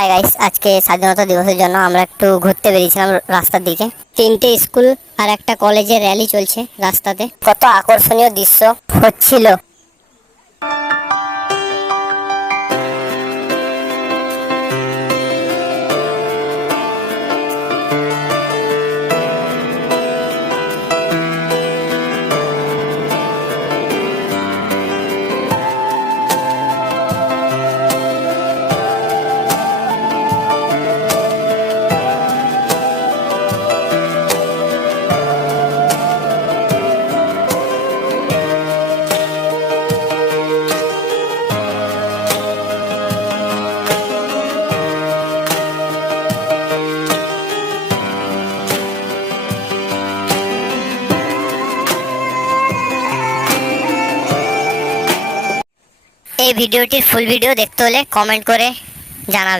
Hi guys, আজকে স্বাধীনতা দিবসের জন্য আমরা একটু ঘুরতে বেরিয়েছিলাম রাস্তার দিকে। তিনটে স্কুল আর একটা কলেজের র্যালি চলছে রাস্তাতে। কত আকর্ষণীয় দৃশ্য হচ্ছিল। এই ভিডিওটির ফুল ভিডিও দেখতে হলে কমেন্ট করে জানাবে।